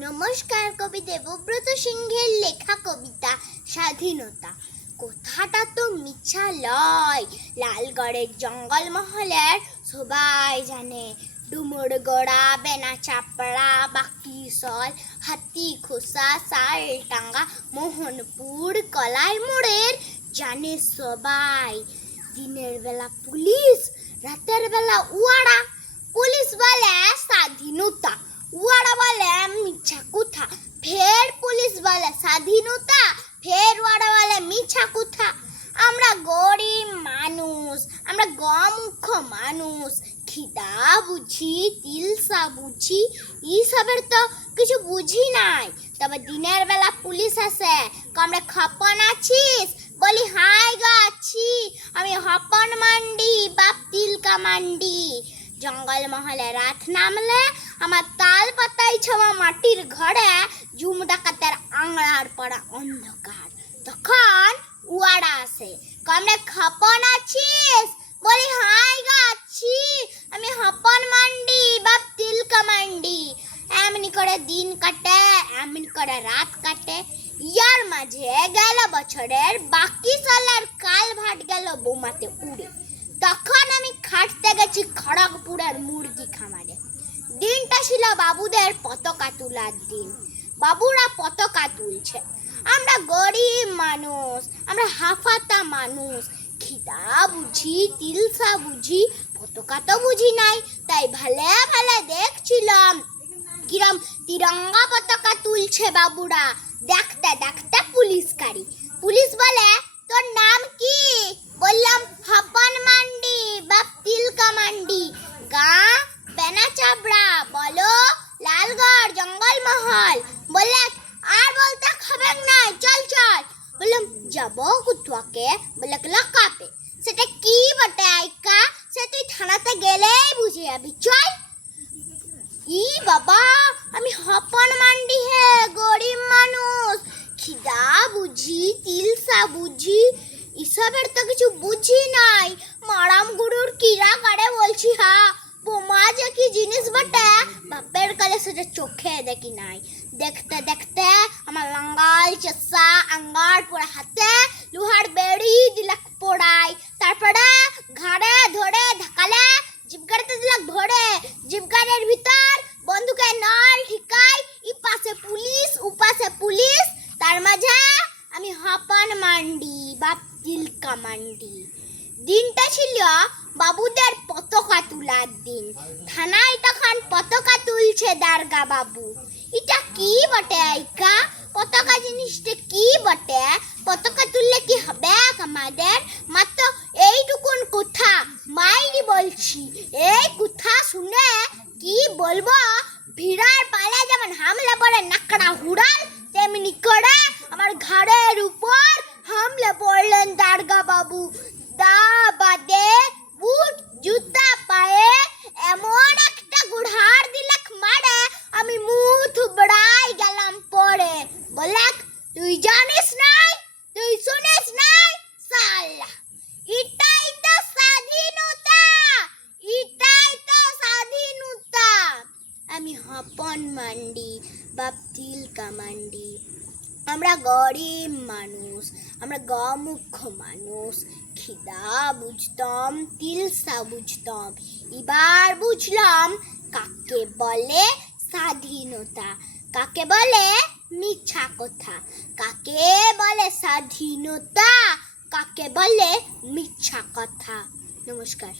নমস্কার, কবি দেবব্রত সিংহের লেখা কবিতা স্বাধীনতা। কথাটা তো মিছা লয়, লালগড়ের জঙ্গলমহলের সবাই জানে। ডুমুরগড়া, বেনা চাপড়া, বাকিসল, হাতি খোসা, শালটাঙ্গা, মোহনপুর, কলাই মোড়ের জানে সবাই। দিনের বেলা পুলিশ, রাতের বেলা উয়ারা। পুলিশ বলে স্বাধীনতা, উয়ারা বলে মিছা কথা। ফের পুলিশ বলে স্বাধীনতা, ফের ওয়ারা বলে মিছা কথা। আমরা গরিব মানুষ, আমরা গমুখ মানুষ, খিদা বুঝি, তিলসা বুঝি, এইসবের তো কিছু বুঝি নাই। তবে দিনের বেলা পুলিশ আসে, আমরা খপন আছিস? বলি হাই গো আছি, আমি হপন মান্ডি, বাপ তিলকা মান্ডি। জঙ্গল মহলে রাত নামলে আমার তাল পাতাই ছোঁয়া মাটির ঘরে জুম ডাকাতের আংড়ার পড়া অন্ধকার। তখন উয়ারা আসে, আমরা খপন আছিস? বলি হাই গো আছি, আমি হপন মান্ডি, বাপ তিলকা মান্ডি। এমনি করে দিন কাটে, এমনি করে রাত কাটে। ইয়ার মাঝে গেল বছরের বাকি সালের কাল ভাট গেল বোমাতে উড়ে। তখন আমি খাটতে গেছি খড়গপুরের মুরগি খামারে। দিনটা ছিল বাবুদের পতাকা তোলার দিন। বাবুরা পতাকা তুলছে, আমরা গরিব মানুষ, আমরা হাফাতা মানুষ, খিদা বুঝি, তিলসা বুঝি, পতাকা তো বুঝি নাই। তাই ভালে ভালে দেখছিলাম কিরম তিরঙ্গা পতাকা তুলছে বাবুরা। দেখতে দেখতে পুলিশ গাড়ি। পুলিশ বলে তোর নাম কি? বললাম হপন মান্ডি, বাপ তিলকা মান্ডি। গাঁ বেনা চাপড়া। বলো লালগড় জঙ্গলমহল। বললে আর বলতে খবর নাই, চল চল। বললাম যাবো কুতুয়াকে, বলে লকাপে। সেটা কি বটে আইকা? সে তুই থানাতে গেলেই বুঝে যাবি, চল। ই বাবা, আমি হপন মান্ডি হে, গরিব মানুষ, খিদা বুঝি, তিলসা বুঝি, এসবের তো কিছু বুঝি নাই। মারাম গুরুর কিরা করে বলছি হা। বোমা যে কি জিনিস বটে বাপের কালে সেটা চোখে দেখি নাই। দেখতে দেখতে আমার লাঙ্গাল চেষ্টা আঙ্গার পরে হাতে লোহার বেড়ি দিলাক পোড়াই। তারপরে ঘাড়ে ধরে ঢাকালে জিপগাড়িতে দিলাক ভরে। জিপগাড়ির ভিতর বন্দুকের নল ঠিকাই, ইপাশে পুলিশ উপাশে পুলিশ, তার মাঝে আমি হপন মান্ডি, বাপ তিলকা মান্ডি। দিনটা ছিল বাবুদের পতাকা তোলার দিন। থানায় তখন পতাকা তুলছে দারগা বাবু। এটা কি বটে আইকা? পতাকা জিনিসটা কি বটে? পতাকা তুললে কি হবে আমাদের? মাত্র এইটুকুন কথা মাইরি বলছি। এই কথা শুনে কি বলবো, ভিড়ার পালে যেমন হামলে পড়ে নাকড়া হুড়াল, তেমনি করে আমার ঘাড়ের উপর হামলে পড়লেন দারগা বাবু। দা বাদে বুট জুতা পায়ে এমন একটা গুড়ার দিলাক মারে, আমি মুখ থুবড়াই গেলাম পড়ে। বলাক তুই জানিস নাই, তুই শুনিস নাই, সালা এটাই তো স্বাধীনতা, এটাই তো স্বাধীনতা। আমি হপন মান্ডি, বাপ তিলকা মান্ডি। আমরা গরিব মানুষ, আমরা গমুখ মানুষ, খিদা বুঝতাম, তিলসা বুঝতাম। এবার বুঝলাম কাকে বলে স্বাধীনতা, কাকে বলে মিছা কথা, কাকে বলে স্বাধীনতা, কাকে বলে মিছা কথা। নমস্কার।